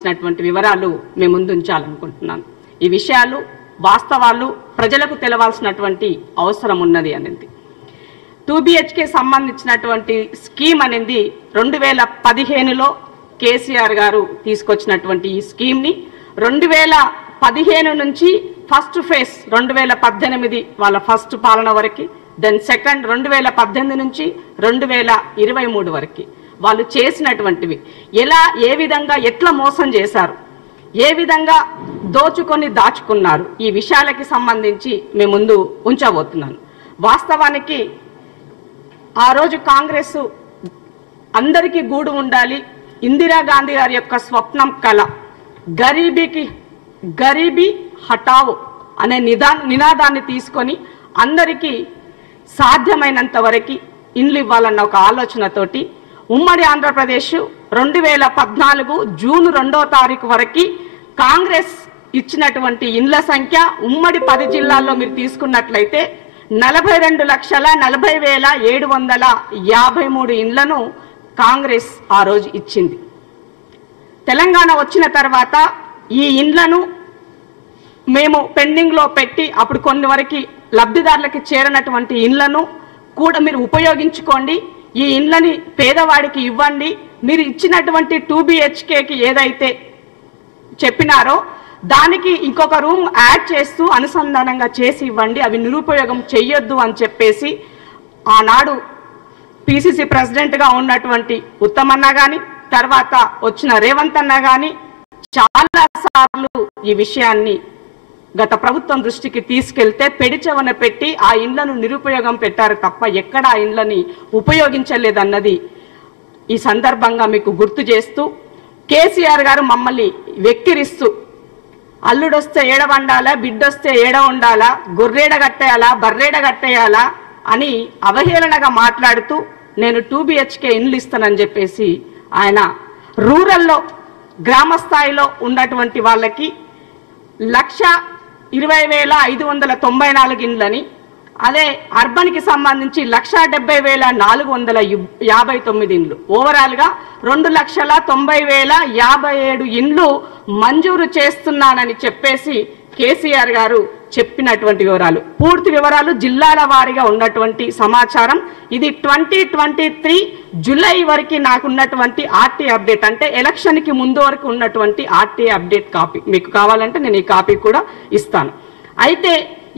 సంబంధించినటువంటి వివరాలు మేము ముందు ఉంచాలనుకుంటున్నాను. ఈ విషయాలు వాస్తవాలు ప్రజలకు తెలవాల్సినటువంటి అవసరం ఉన్నది అనేది 2BHK సంబంధించినటువంటి స్కీమ్ అనేది 2015లో కేసీఆర్ గారు తీసుకొచ్చినటువంటి ఈ స్కీమ్ని 2015 నుంచి ఫస్ట్ ఫేజ్ 2018 వాళ్ళ ఫస్ట్ పాలన వరకు, దెన్ సెకండ్ 2018 నుంచి 2023 వరకు వాళ్ళు చేసినటువంటివి ఏ విధంగా ఎట్లా మోసం చేశారు, ఏ విధంగా దోచుకొని దాచుకున్నారు, ఈ విషయాలకి సంబంధించి మేము ముందు ఉంచబోతున్నాను. వాస్తవానికి ఆ రోజు కాంగ్రెస్ అందరికీ గూడు ఉండాలి, ఇందిరాగాంధీ గారి యొక్క స్వప్నం కళ గరీబీ హటావో అనే నినాదాన్ని తీసుకొని అందరికీ సాధ్యమైనంత వరకు ఇండ్లు ఇవ్వాలన్న ఒక ఆలోచనతోటి ఉమ్మడి ఆంధ్రప్రదేశ్ 2014 జూన్ 2వ తారీఖు వరకు కాంగ్రెస్ ఇచ్చినటువంటి ఇండ్ల సంఖ్య ఉమ్మడి 10 జిల్లాల్లో మీరు తీసుకున్నట్లయితే 42,40,753 ఇండ్లను కాంగ్రెస్ ఆ రోజు ఇచ్చింది. తెలంగాణ వచ్చిన తర్వాత ఈ ఇండ్లను మేము పెండింగ్లో పెట్టి అప్పుడు కొన్ని వరకు లబ్ధిదారులకి చేరినటువంటి ఇండ్లను కూడా మీరు ఉపయోగించుకోండి, ఈ ఇండ్లని పేదవాడికి ఇవ్వండి, మీరు ఇచ్చినటువంటి 2BHKకి ఏదైతే చెప్పినారో దానికి ఇంకొక రూమ్ యాడ్ చేస్తూ అనుసంధానంగా చేసి ఇవ్వండి, అవి నిరుపయోగం చెయ్యొద్దు అని చెప్పేసి ఆనాడు PCC ప్రెసిడెంట్గా ఉన్నటువంటి ఉత్తమన్న కానీ తర్వాత వచ్చిన రేవంత్ అన్న కానీ చాలాసార్లు ఈ విషయాన్ని గత ప్రభుత్వం దృష్టికి తీసుకెళ్తే పెడిచెవన పెట్టి ఆ ఇండ్లను నిరుపయోగం పెట్టారు తప్ప ఎక్కడ ఆ ఇండ్లని ఉపయోగించలేదన్నది ఈ సందర్భంగా మీకు గుర్తు చేస్తూ, కేసీఆర్ గారు మమ్మల్ని వెక్కిరిస్తూ అల్లుడొస్తే ఏడ వండాలా, బిడ్డొస్తే ఏడ ఉండాలా, గొర్రెడ కట్టేయాలా, బర్రెడ కట్టేయాలా అని అవహేళనగా మాట్లాడుతూ నేను 2BHK ఇండ్లు ఇస్తానని చెప్పేసి ఆయన రూరల్లో గ్రామ స్థాయిలో ఉన్నటువంటి వాళ్ళకి 1,20,594 ఇండ్లని, అదే అర్బన్కి సంబంధించి 1,70,459 ఇండ్లు, ఓవరాల్గా 2,90,057 ఇండ్లు మంజూరు చేస్తున్నానని చెప్పేసి కేసీఆర్ గారు చెప్పినటువంటి వివరాలు, పూర్తి వివరాలు జిల్లాల వారీగా ఉన్నటువంటి సమాచారం. ఇది 2023 జూలై వరకు నాకున్నటువంటి RTA అప్డేట్, అంటే ఎలక్షన్కి ముందు వరకు ఉన్నటువంటి RTA అప్డేట్ కాపీ. మీకు కావాలంటే నేను ఈ కాపీ కూడా ఇస్తాను. అయితే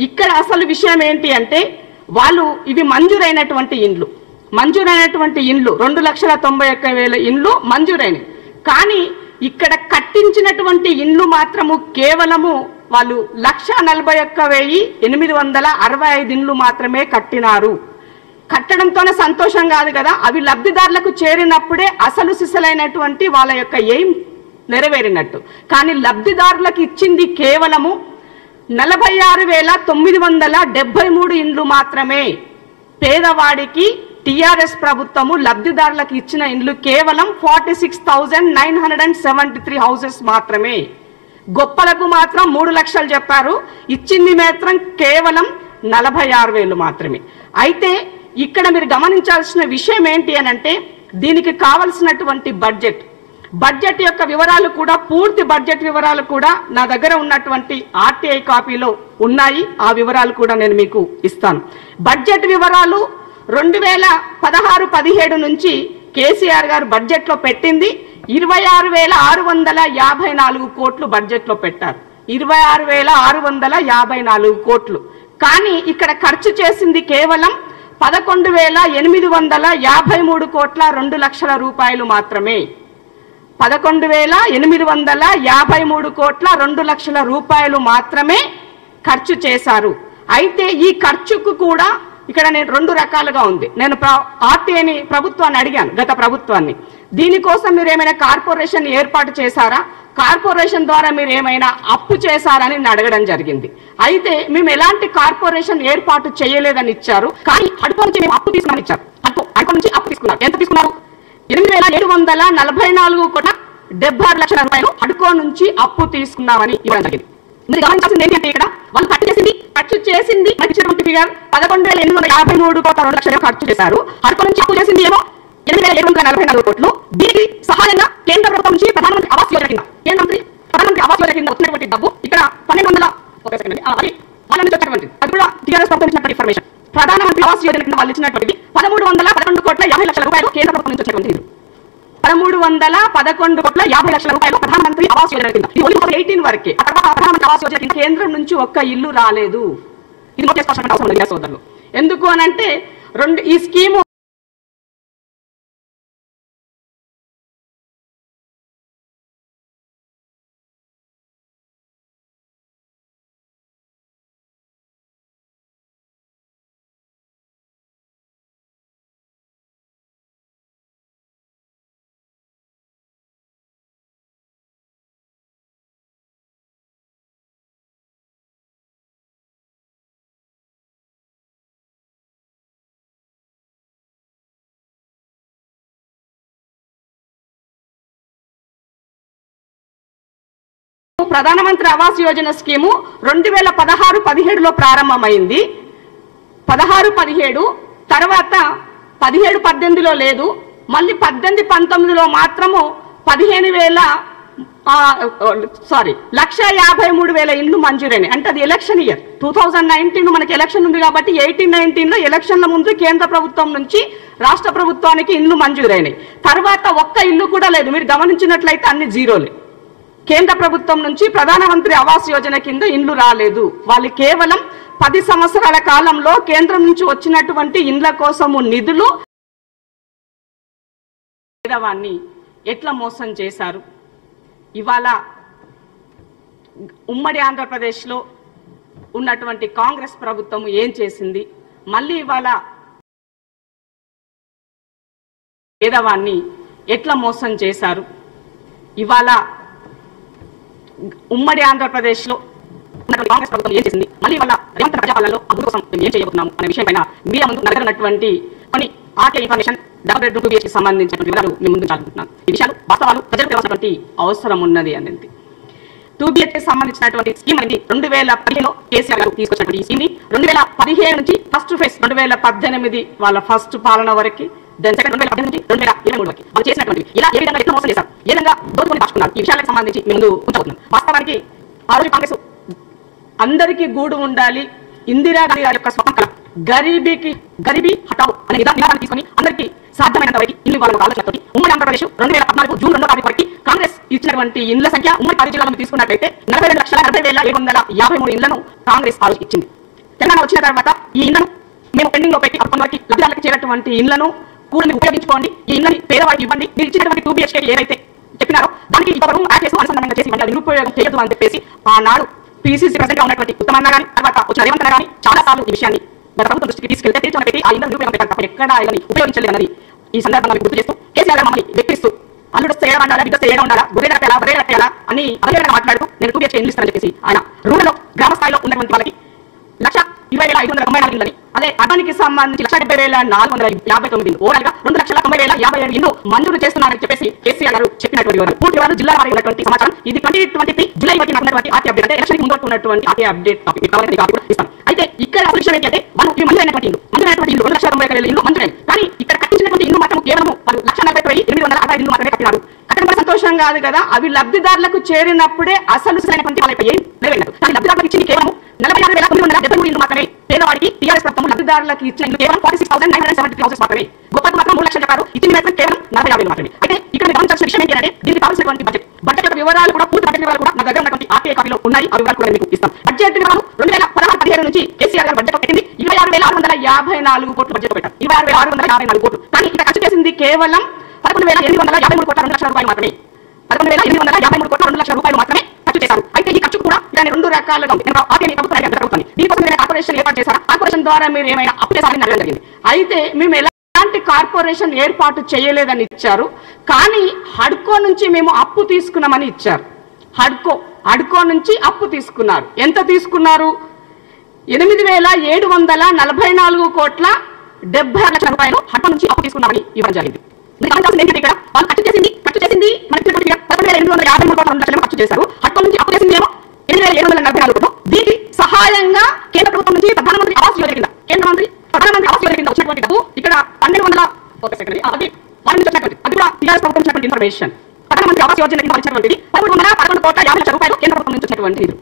ఇక్కడ అసలు విషయం ఏంటి అంటే వాళ్ళు ఇవి మంజూరైనటువంటి ఇండ్లు 2,91,000 ఇండ్లు మంజూరైనవి. కానీ ఇక్కడ కట్టించినటువంటి ఇండ్లు మాత్రము కేవలము వాళ్ళు 1,41,865 ఇండ్లు మాత్రమే కట్టినారు. కట్టడంతోనే సంతోషం కాదు కదా, అవి లబ్ధిదారులకు చేరినప్పుడే అసలు సిసలైనటువంటి వాళ్ళ యొక్క ఎయిమ్ నెరవేరినట్టు. కానీ లబ్ధిదారులకు ఇచ్చింది కేవలము 46,973 ఇండ్లు మాత్రమే. పేదవాడికి TRS ప్రభుత్వము లబ్ధిదారులకు ఇచ్చిన ఇండ్లు కేవలం 46,973 హౌసెస్ మాత్రమే. గొప్పలకు మాత్రం 3 లక్షలు చెప్పారు, ఇచ్చింది మాత్రం కేవలం 46,000 మాత్రమే. అయితే ఇక్కడ మీరు గమనించాల్సిన విషయం ఏంటి అని అంటే దీనికి కావలసినటువంటి బడ్జెట్ యొక్క వివరాలు కూడా, పూర్తి బడ్జెట్ వివరాలు కూడా నా దగ్గర ఉన్నటువంటి RTA కాపీలో ఉన్నాయి. ఆ వివరాలు కూడా నేను మీకు ఇస్తాను. బడ్జెట్ వివరాలు 2016-17 నుంచి కేసీఆర్ గారు బడ్జెట్లో పెట్టింది 26,654 కోట్లు బడ్జెట్లో పెట్టారు. 26,654 కోట్లు. కానీ ఇక్కడ ఖర్చు చేసింది కేవలం 11,853 కోట్ల 2 లక్షల రూపాయలు మాత్రమే. 11,853 కోట్ల 2 లక్షల రూపాయలు మాత్రమే ఖర్చు చేశారు. అయితే ఈ ఖర్చుకు కూడా ఇక్కడ నేను 2 రకాలుగా ఉంది. నేను RTAని ప్రభుత్వాన్ని అడిగాను, గత ప్రభుత్వాన్ని, దీనికోసం మీరు ఏమైనా కార్పొరేషన్ ఏర్పాటు చేశారా, కార్పొరేషన్ ద్వారా మీరు ఏమైనా అప్పు చేశారని నేను అడగడం జరిగింది. అయితే మేము ఎలాంటి కార్పొరేషన్ ఏర్పాటు చేయలేదని ఇచ్చారు. కానీ అడుపు నుంచి మేము అప్పు తీసుకున్నామని ఇచ్చారు. అడుపు నుంచి అప్పు తీసుకున్నారు. ఎంత తీసుకున్నారు? 8,744 కోట్ల 76 లక్షల రూపాయలు అడుకో నుంచి అప్పు తీసుకున్నామని ఇవ్వడం జరిగింది. మీరు గమనించాల్సింది ఏంటంటే ఇక్కడ వాళ్ళు ఖర్చు చేసింది 11,853 కోట్ల 2 లక్షలు ఖర్చు చేశారు. అడుకో నుంచి అప్పు చేసింది ఏమో 8744 కోట్లు. దీనికి సహాయంగా కేంద్ర ప్రభుత్వం నుంచి ప్రధానమంత్రి ఆవాస్ యోజన కింద ప్రధానమంత్రి ఆవాస్ యోజన కింద వచ్చినటువంటి డబ్బు ఇక్కడ 1200 అది వాళ్ళ నుంచి వచ్చినటువంటి అది కూడా టీఆర్ఎస్ ప్రభుత్వం ఇచ్చినటువంటి ఇన్ఫర్మేషన్. ప్రధానమంత్రి ఆవాస్ యోజన కింద వాళ్ళు ఇచ్చినటువంటిది 1311,50 కోట్ల కేంద్ర ప్రభుత్వం నుంచి వచ్చినటువంటి 1311,50 రూపాయలు ప్రధానమంత్రి ఆవాస్ యోజన కింద. ఇది ఓన్లీ 18 వరకే. ఆ తర్వాత ప్రధానమంత్రి ఆవాస్ యోజన కింద కేంద్రం నుంచి ఒక్క ఇల్లు రాలేదు. ఇది నోట్ చేసుకోవాల్సిన అవసరం లేదు సోదరులు. ఎందుకు అనంటే ఈ స్కీము ప్రధానమంత్రి ఆవాస్ యోజన స్కీము 2016-17లో ప్రారంభమైంది. 16-17 తర్వాత 17-18లో లేదు. మళ్ళీ 18-19లో మాత్రము 1,53,000 ఇండ్లు మంజూరైనాయి. అంటే అది ఎలక్షన్ ఇయర్ 2019 మనకి ఎలక్షన్ ఉంది కాబట్టి 18-19లో ఎలక్షన్ల ముందు కేంద్ర ప్రభుత్వం నుంచి రాష్ట్ర ప్రభుత్వానికి ఇండ్లు మంజూరైనాయి. తర్వాత ఒక్క ఇల్లు కూడా లేదు. మీరు గమనించినట్లయితే అన్ని జీరోలే. కేంద్ర ప్రభుత్వం నుంచి ప్రధానమంత్రి ఆవాస్ యోజన కింద ఇండ్లు రాలేదు. వాళ్ళు కేవలం 10 సంవత్సరాల కాలంలో కేంద్రం నుంచి వచ్చినటువంటి ఇండ్ల కోసము నిధులు పేదవాన్ని ఎట్లా మోసం చేశారు. ఇవాళ ఉమ్మడి ఆంధ్రప్రదేశ్లో ఉన్నటువంటి కాంగ్రెస్ ప్రభుత్వం ఏం చేసింది, మళ్ళీ ఇవాళ పేదవాన్ని ఎట్లా మోసం చేశారు. ఇవాళ ఉమ్మడి ఆంధ్రప్రదేశ్లో ఉన్నటువంటి కాంగ్రెస్ ప్రభుత్వం ఏం చేసింది, మళ్ళీ వాళ్ళ రేవంత్ ప్రజాపాలనలో అభివృద్ధి కోసం మేము ఏం చేయబోతున్నాము అనే విషయం పైన మీడియా ముందు నగరనటువంటి కొన్ని RTI information double bedroom 2BHK సంబంధించినటువంటి వివరాలు మేము ముందు చాలుకుంటున్నాం. ఈ విషయాలు వాస్తవాలు ప్రజలకు తెలియాల్సినటువంటి అవసరం ఉన్నది అనేది. 2BHK సంబంధించినటువంటి స్కీమ్ అనేది 2015లో కేసీఆర్ గారు తీసుకొచ్చినటువంటి ఈ స్కీమ్ ని 2017 నుంచి ఫస్ట్ ఫేజ్ 2018 వాళ్ళ ఫస్ట్ పాలన వరకు, దాని సెకండ్ 2018 నుంచి 2023 వరకు వాళ్ళు చేసినటువంటి ఇలా ఏ విధంగా ఎట్లా మోసం చేశారు, ఏ విధంగా దోచుకొని దాచుకున్నారు, ఈ విషయాలకు సంబంధించి మేము ముందు ఉంచబోతున్నాం. వాస్తవానికి ఆ రోజు కాంగ్రెస్ అందరికీ గూడు ఉండాలి, ఇందిరాగాంధీ గారి యొక్క స్వప్నం కళ గరీబీ హటావ్ అనే నిదానాన్ని తీసుకొని అందరికీ సాధ్యమైనంత వరకు ఇల్లు ఇవ్వాలన్న ఆలోచనతో ఉమ్మడి ఆంధ్రప్రదేశ్ 2014 జూన్ 2వ తారీఖు వరకు కాంగ్రెస్ ఇచ్చినటువంటి ఇండ్ల సంఖ్య ఉమ్మడి 10 జిల్లాలను తీసుకున్నట్లయితే 42,40,753 ఇండ్లను కాంగ్రెస్ ఆ రోజు ఇచ్చింది. తెలంగాణ వచ్చిన తర్వాత ఈ ఇండ్లను మేము పెండింగ్ లో పెట్టి కొంతవరకు లబ్ధిదారులకు చేరేటువంటి ఇండ్లను కూడా మీరు ఉపయోగించుకోండి, ఈ ఇండ్లని పేదవాడికి ఇవ్వండి, మీరు ఇచ్చినటువంటి 2BHK ఏదైతే చెప్పినారో దానికి ఇంకొకరు యాక్సెస్ అనుసంధానంగా చేసి ఇవ్వండి, అది నిరుపయోగం చేయొద్దు అని చెప్పేసి ఆనాడు PCC ప్రెసిడెంట్ గా ఉన్నటువంటి ఉత్తమన్న గాని తర్వాత వచ్చిన రేవంత్ గాని చాలా సార్లు ఈ విషయాన్ని ప్రభుత్వం దృష్టికి తీసుకెళ్తే తీర్చుకొని పెట్టి ఆ ఇండ్లను నిరుపయోగం పెట్టారు తప్ప ఎక్కడ ఆయనని ఉపయోగించలేదు అన్నది ఈ సందర్భంగా గుర్తు చేస్తూ కేసీఆర్ మమ్మల్ని వ్యక్తిస్తూ అల్లుడు చేయడం ఉండాలా, బిడ్డ చేయడం ఉండాలా, బొర్రె కట్టాలా అని అదేవిధంగా మాట్లాడుతూ నేను 2BHK ఇండ్లు ఇస్తానని చెప్పేసి ఆయన రూరల్లో గ్రామ స్థాయిలో ఉన్నటువంటి వాళ్ళకి 1,20,594 ఇండ్లని, అదే అదానికి సంబంధించి 1,70,459 ఓవరాల్ గా 2,90,057 ఇండ్లు మంజూరు చేస్తున్నారని చెప్పేసి కేసీఆర్ గారు చెప్పినటువంటి వివరాలు పూర్తి వివరాలు జిల్లా వారి ఉన్నటువంటి సమాచారం. ఇది 2023 జూలై వరకు ఉన్నటువంటి ఆర్టీ అప్డేట్, అంటే ఎలక్షన్ ముందు ఉన్నటువంటి ఆర్టీ అప్డేట్ ఇస్తాను. అయితే ఇక్కడ విషయం ఏంటంటే వాళ్ళు మంజూరైనటువంటి ఇల్లు 2,90,000 ఇండ్లు మంజూరైంది. కానీ ఇక్కడ కట్టించినటువంటి ఇల్లు మాత్రం కేవలం 1,40,865 ఇండ్లు మాత్రమే కట్టినారు. కట్టడం సంతోషం కాదు కదా, అవి లబ్ధిదారులకు చేరినప్పుడే అసలు సరైనటువంటి వాళ్ళకి ఏం లేవన్నారు. కానీ లబ్ధిదారులకు ఇచ్చింది కేవలం 46,973 ఇండ్లు మాత్రమే. పేదవాడికి టీఆర్ఎస్ ప్రభుత్వం లబ్ధిదారులకు ఇచ్చిన ఇండ్లు కేవలం 46,973 హౌసెస్ మాత్రమే. గొప్పకు మాత్రం 3 లక్షలు చెప్పారు, ఇచ్చిన కేవలం 45,000 మాత్రమే. అయితే ఇక్కడ గమనించాల్సిన విషయం ఏంటంటే దీనికి కావాల్సినటువంటి బడ్జెట్ యొక్క వివరాలు కూడా పూర్తి బడ్జెట్ వివరాలు కూడా నా దగ్గర ఉన్నటువంటి ఆర్టీఐ కాపీలో ఉన్నాయి. ఆ వివరాలు కూడా మీకు ఇస్తాం. బడ్జెట్ వివరాలు 2016-17 నుంచి కేసీఆర్ గారు బడ్జెట్ పెట్టింది 26,654 కోట్లు బడ్జెట్ పెట్టారు, 26,654 కోట్లు. కానీ ఇక్కడ ఖర్చు చేసింది కేవలం 11,853 కోట్ల 2 లక్షల రూపాయలు మాత్రమే. 11,853 కోట్ల 2 లక్షల రూపాయలు మాత్రమే ఖర్చు చేశారు. అయితే ఈ ఖర్చు కూడా దాన్ని 2 రకాలుగా ఉంది. ఆర్టీఐ ప్రభుత్వం దీనికోసం మీరు కార్పొరేషన్ ఏర్పాటు చేశారా, కార్పొరేషన్ ద్వారా మీరు ఏమైనా అప్పు చేశారని అడగడం జరిగింది. అయితే మేము ఎలాంటి కార్పొరేషన్ ఏర్పాటు చేయలేదని ఇచ్చారు, కానీ హడ్కో నుంచి మేము అప్పు తీసుకున్నామని ఇచ్చారు. హడ్కో నుంచి అప్పు తీసుకున్నారు. ఎంత తీసుకున్నారు? 8,744 కోట్ల 76 లక్షల రూపాయలు హడ్కో నుంచి అప్పు తీసుకున్నామని ఇవ్వడం జరిగింది. ఇక్కడ వాళ్ళు ఖర్చు చేసింది మనకి 11,853 కోట్ల 2 లక్షలు ఖర్చు చేశారు. హడ్కో నుంచి అప్పు చేసింది ఏమో 8,744 కోట్లు. దీనికి సహాయంగా కేంద్ర ప్రభుత్వం నుంచి ప్రధానమంత్రి ఆవాస్ యోజన కింద వచ్చినటువంటి డబ్బు ఇక్కడ 1200 వచ్చినటువంటి ఇన్ఫర్మేషన్ ప్రధానమంత్రి ఆవాస్ యోజన కింద వచ్చినటువంటిది 1311 కోట్ల 50 లక్షల రూపాయలు కేంద్ర ప్రభుత్వం నుంచి వచ్చినటువంటి నిధులు.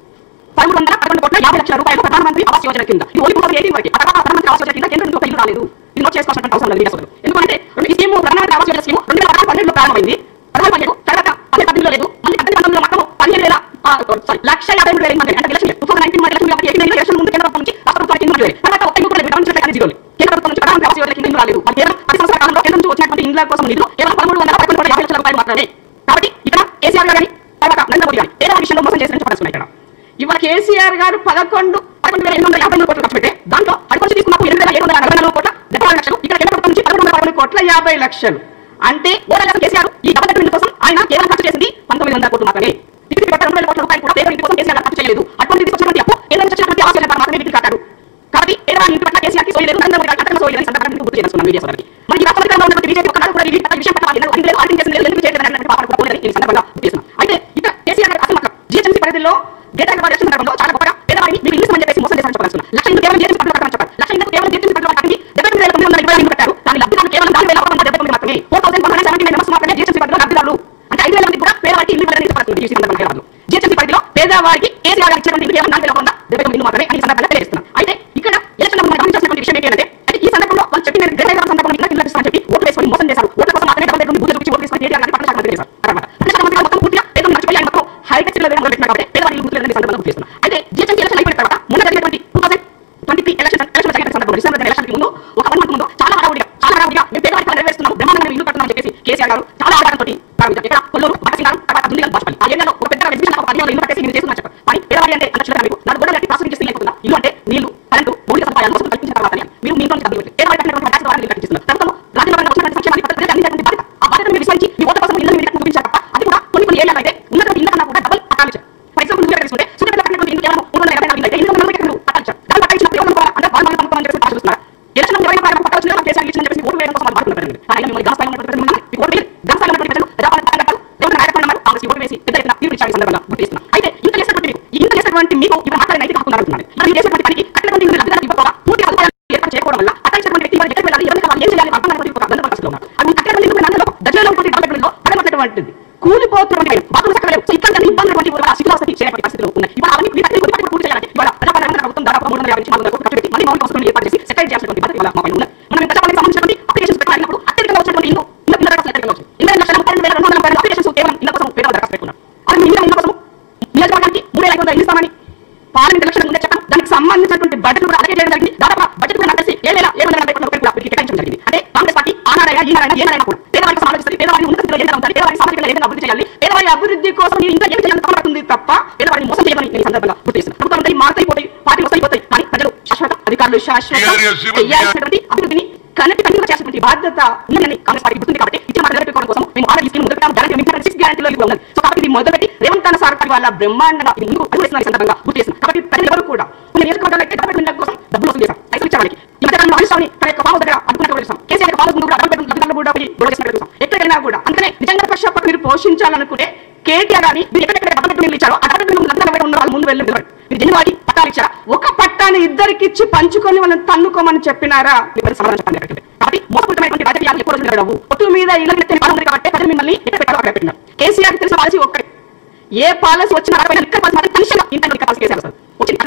1311 కోట్ల 50 లక్షల రూపాయలు ప్రధానమంత్రి ఆవాస్ యోజన కింద ఇది ఓన్లీ 2018 వరకు. ఆ తర్వాత ప్రధానమంత్రి ఆవాస్ యోజన కింద కేంద్రం నుంచి ఒక ఇల్లు రాలేదు. ఇది నోట్ చేసుకోవాల్సిన అవసరం లేదు సోదరులు. ఎందుకంటే ఈ స్కీమ్ ప్రధానమంత్రి ఆవాస్ యోజన స్కీమ్ 2012లో ప్రారంభమైంది. 2017 తర్వాత 2018లో లేదు. మళ్ళీ 2019లో మొత్తం 15,50,000 మంది అంటే ఎలక్షన్ 2019 మధ్య ఎలక్షన్ ముందు కేంద్ర ప్రభుత్వం నుంచి రాష్ట్ర ప్రభుత్వానికి ఇల్లు రాలేదు. తర్వాత ఒక ఇల్లు కూడా లేదు. కేంద్ర ప్రభుత్వం నుంచి ప్రధానమంత్రి ఆవాస్ యోజన కింద ఇల్లు రాలేదు. కేవలం 10 సంవత్సరాల కాలంలో కేంద్రం నుంచి వచ్చినటువంటి ఇండ్ల కోసం నిధులు కేవలం 1311 లక్షల రూపాయలు మాత్రమే. కాబట్టి ఇక్కడ కేసీఆర్ గారి తర్వాత నరేంద్ర మోదీ గారి పేదల విషయంలో మోసం చేసిన చెప్పాల్సి ఇక్కడ ఇవాళ కేసీఆర్ గారు 11,853 కోట్లు ఖర్చు పెడితే దాంట్లో అడుగు తీసుకున్నప్పుడు 8,744 కోట్ల 76 లక్షలు, ఇక్కడ కేంద్ర ప్రభుత్వం నుంచి 11,11 కోట్ల 50 లక్షలు. అంటే ఓవరాల్ కేసీఆర్ ఈ డబుల్ బెడ్రూమ్ కోసం ఆయన కేవలం ఖర్చు చేసింది 1900 కోట్లు మాత్రమే. టికెట్ 2,000 కోట్ల రూపాయలు కూడా పేదల ఇంటి కోసం కేసీఆర్ ఖర్చు చేయలేదు. అటువంటి తీసుకొచ్చినటువంటి అప్పు కేంద్రం నుంచి వచ్చినటువంటి ఆవాస్ యోజన మాత్రమే వీటికి కట్టారు. కాబట్టి పేదవాళ్ళ ఇంటి పట్ల కేసీఆర్ కి సోయలేదు, నరేంద్ర మోదీ గారికి సోయలేదు అని సందర్భంగా గుర్తు చేస్తున్నాను మీడియా సోదరులకి. మరి ఈ రాష్ట్ర అధికారంలో ఉన్నటువంటి బీజేపీ ఒక్కనాడు కూడా ఈ విషయం పట్ల ఆర్టింగ్ చేసిన ఎందుకు చేయలేదనేటువంటి పాపం కూడా పోలేదని ఈ సందర్భంగా గుర్తు చేస్తున్నాను. అయితే ఇక్కడ కేసీఆర్ గారు అసలు జీహెచ్ఎంసీ పరిధిలో డేటా ఎక్స్‌పైర్ సందర్భంలో చాలా గొప్పగా పేదవారిని మీరు ఇంగ్లీష్ అని చెప్పేసి మోసం చేశారని చెప్పాల్సిన లక్ష ఇంటి కేవలం జీహెచ్ఎంసీ పరిధిలో చెప్పారు. లక్ష ఇంటి కేవలం జీహెచ్ఎంసీ పరిధిలో కట్టి 79,920 కట్టారు. కానీ లబ్ధిదారులు కేవలం 4,179 మాత్రమే. 4,179 మెంబర్స్ మాత్రమే జీహెచ్ఎంసీ పరిధిలో లబ్ధిదారులు. అంటే 5,000 మంది కూడా పేదవారికి ఇల్లు ఇవ్వాలని చెప్పాల్సింది ఈ సందర్భంగా. జీహెచ్ఎంసీ పరిధిలో పేదవారికి కేసీఆర్ గారు ఇచ్చినటువంటి కేవలం 4,179 మాత్రమే అని సందర్భంగా తెలియజేస్తున్నాను. అయితే ఇక్కడ ఎలక్షన్ మనం గమనించాల్సినటువంటి విషయం ఏంటంటే ఈ సందర్భంలో వాళ్ళు చెప్పిన సందర్భంలో ఇల్లు ఇస్తామని చెప్పి ఓట్లు వేసుకొని మోసం చేశారు. ఓట్ల కోసం మాత్రమే డబుల్ బెడ్రూమ్ చూపించి ఓట్లు వేసుకొని కేటీఆర్ గారిని పట్ల శాఖ మంత్రి చేశారు. మొత్తం పూర్తిగా పేదలు మర్చిపోయి ఆయన మొత్తం హైటెక్ సిటీలో మొదలుపెట్టిన కాబట్టి పేదవారికి గుర్తు లేదని సందర్భంగా గుర్తు చేస్తున్నారు. అయితే జీహెచ్ఎంసీ ఎలక్షన్ అయిపోయిన తర్వాత మొన్న జరిగినటువంటి 2023 ఎలక్షన్ జరిగిన సందర్భంలో డిసెంబర్ ఎలక్షన్ ముందు ఒక 1 మంత్ ముందు చాలా హడావుడిగా మేము పేదవారికి నెరవేరుస్తున్నాము, బ్రహ్మాండంగా ఇల్లు కడుతున్నామని చెప్పేసి కేసీఆర్ గారు చాలా ఆధారంతో ప్రారంభించారు. ఇక్కడ కొల్లూరు బట్టసింగారం తర్వాత దుండిగల్ బాచుపల్లి ఆ ఏరియాలో ఒక పెద్ద ఎగ్జిబిషన్ 10 ఇల్లు కట్టేసి మీరు చేస్తున్నారు చెప్పారు. కానీ పేదవారి అంటే అన్నట్లుగా మీకు 4 గోడలు కట్టి ప్రాసెసింగ్ చేసి అయిపోతున్నా ఇల్లు అంటే నీళ్లు కరెంటు మౌలిక సదుపాయాల కోసం కల్పించిన తర్వాత మీరు మీ ఇంట్లో నుంచి డబ్బులు పేదవారి కట్టినటువంటి ట్యాక్స్ ద్వారా కట్టిస్తున్నారు. ప్రభుత్వం రాజ్యాంగంగా వచ్చినటువంటి సంక్షేమాన్ని ప్రజలకు అందించేటువంటి బాధ్యత ఆ బాధ్యతను మీరు విస్మరించి మీ ఓట్ల కోసం ఇల్లు మీరు చూపించారు తప్ప అది కూడా కొన్ని ఏరియాలో అయితే ఉన్నటువంటి ఇళ్ళ కన్నా కూడా డబుల్ పట్టాలు ఇచ్చారు. ఫర్ ఎగ్జాంపుల్ మీరు తీసుకుంటే సూర్యాపేట కట్టినటువంటి ఇల్లు కేవలం 340 అయితే 840 పట్టాలు ఇచ్చారు. దాన్ని పట్టించినప్పుడు ఎవరు కూడా అంటే వాళ్ళు పంపుకోమని చెప్పి భావిస్తున్నారు. ఎలక్షన్ ఎవరైనా పట్టాలు వచ్చినా కేసీఆర్ ఇచ్చిన చెప్పేసి ఓటు వేయడం కోసం వాళ్ళు మాట్లాడుతున్నారు. ఆయన మిమ్మల్ని గ్రామస్థాయిలో ఉన్నటువంటి ఓటు వేసి గ్రామస్థాయిలో ఉన్నటువంటి ప్రజలు ప్రజాపాలన పట్టాలు దేవుడు నాయకత్వం ఉన్నారు కాంగ్రెస్ ఓటు వేసి పెద్ద ఎత్తున తీర్పు ఇచ్చారు. సందర్భంగా గుర్తు చేస్తున్నారు. అయితే ఇంత చేసినటువంటి మీకు ఇప్పుడు మాట్లాడే నైతిక హక్కు అంటున్నారు. మరి చేసినటువంటి పనికి కట్టినటువంటి ఇల్లు లబ్ధిదారులకు ఇవ్వకుండా పూర్తి సదుపాయాలు ఏర్పాటు చేయకపోవడం వల్ల అట్టాల్సినటువంటి వ్యక్తి వాళ్ళు ఎక్కడికి వెళ్ళాలి, ఎవరికి కావాలి, ఏం చేయాలి అర్థం కాని ఒక బంధం పరిస్థితిలో ఉన్నారు. అది కట్టినటువంటి ఇల్లు అందులో దర్జాలో ఉన్నటువంటి డబుల్ బెడ్రూమ్లో పడమట్టినటువంటిది కూలిపోతున్నటువంటి బాత్రూమ్ సక్కలేదు. సో ఇక్కడ ఇబ్బంది శిథిలావస్థకి చేరేటువంటి పరిస్థితిలో ఉన్నాయి. ఇవాళ అవన్నీ మీ కట్టి కొద్దిగా పూర్తి చేయాలి. ఇవాళ ప్రజాపాలన ప్రభుత్వం దాదాపు 350 నుంచి 400 కోట్లు ఖర్చు పెట్టి మళ్ళీ మౌలిక వసతులను ఏర్పాటు చేసి సెటిల్ చేయాల్సినటువంటి బాధ్యత ఇవాళ మా పైన ఉన్నది. మనం ప్రజాపాలనకు సంబంధించినటువంటి అప్లికేషన్స్ పెట్టాలన్నప్పుడు అత్యధికంగా వచ్చినటువంటి ఇల్లు దరఖాస్తులు ఎక్కడ వచ్చాయి 22,32,240 అప్లికేషన్స్ కేవలం ఇళ్ల కోసం పేదల దరఖాస్తు పెట్టుకున్నారు. అది మీ ఇళ్ల కోసం నియోజకవర్గానికి 3,500 ఇస్తామని పార్లమెంట్ ఎలక్షన్ ముందే చెప్పాం. దానికి సంబంధించినటువంటి బడ్జెట్ కూడా అలాగే చేయడం జరిగింది. దాదాపు బడ్జెట్ కూడా కలిసి 7,740 కోట్ల రూపాయలు కూడా కేటాయించడం జరిగింది. అంటే కాంగ్రెస్ పార్టీ ఆనాడైనా ఈనాడైనా ఏనాడైనా కూడా పేదవారికి ఆలోచిస్తుంది, పేదవారిని ఉన్నత స్థితిలో ఏదైనా ఉండాలి, పేదవారికి సామాజికంగా ఏదైనా అభివృద్ధి చేయాలి, పేదవారి అభివృద్ధి కోసం మీరు ఇంకా ఏం చేయాలని తప్పకుండా తప్ప పేదవారిని మోసం చేయమని నేను సందర్భంగా గుర్తు చేస్తున్నాను. ప్రభుత్వం మారుతైపోతాయి, పార్టీలు వస్తాయిపోతాయి, కానీ ప్రజలు శాశ్వత అధికారులు శాశ్వత చేయాల్సినటువంటి అభివృద్ధిని కంటిన్యూ చేయాల్సినటువంటి బాధ్యత ఉందని కాంగ్రెస్ పార్టీ గుర్తుంది. కాబట్టి ఇచ్చిన మాట నిలబెట్టుకోవడం కోసం మేము ఆర్డర్ స్కీమ్ మొదలుపెట్టాం. గ్యారెంటీ 6 గ్యారెంటీలో ఇది ఉన్నది. సో కాబట్టి ఇది మొదలుపెట్టి రేవంత్ అన్న సర్కార్ వాళ్ళ బ్రహ్మాండంగా ఇది ముందుకు అడుగుతున్న సందర్భంగా గుర్తు చేస్తున్నాం. కాబట్టి ప్రజలు ఎవరు కూడా కొన్ని నియోజకవర్గాల్లో అయితే డబుల్ బెడ్రూమ్ కోసం డబ్బులు వసూలు చేశారు. పైసలు ఇచ్చేవాళ్ళకి ఈ మధ్యకాలంలో అనిస్తామని తన యొక్క ఫామ్ దగ్గర అడుగుతున్నట్టు చూసాం. కేసీఆర్ ఫామ్ ముందు కూడా డబుల్ బెడ్రూమ్ లబ్ధిదారులు కూడా పోయి గొడవ చేసినట్టు చూసాం. ఎక్కడికైనా కూడా అందుకనే నిజంగా పక్షపాతం మీరు పోషించాలనుకుంటే కేటీఆర్ గారిని మీరు ఎక్కడెక్కడ డబుల్ బెడ్రూమ్ ఇచ్చారో ఆ డబుల్ బెడ్రూమ్ లబ్ధిదారులు ఉన్న వాళ్ళు ముందు వెళ్ళి మీరు జనవాడి పట్టాలు ఇచ్చారా? ఒక పట్టాన్ని ఇద్దరికి ఇచ్చి పంచుకొని వాళ్ళని తన్నుకోమని చెప్పినారా? మీరు సమాధానం చెప్పండి. కాబట్టి మోసపూరితమైనటువంటి రాజకీయాలు ఎక్కువ రోజులు నడవు. ఒట్టు మీద ఇళ్ళ పాలన కాబట్టి ప్రజలు మిమ్మల్ని ఎక్కడ పెట్టాలో అక్కడ పెట్టినారు. కేసీఆర్ తెలిసిన పాలసీ ఒక్కడే. ఏ పాలసీ వచ్చినా ఇక్కడ పాలసీ మాత్రం కనిష్టంగా ఇంత పాలసీ కేసీఆర్ వచ్చింది.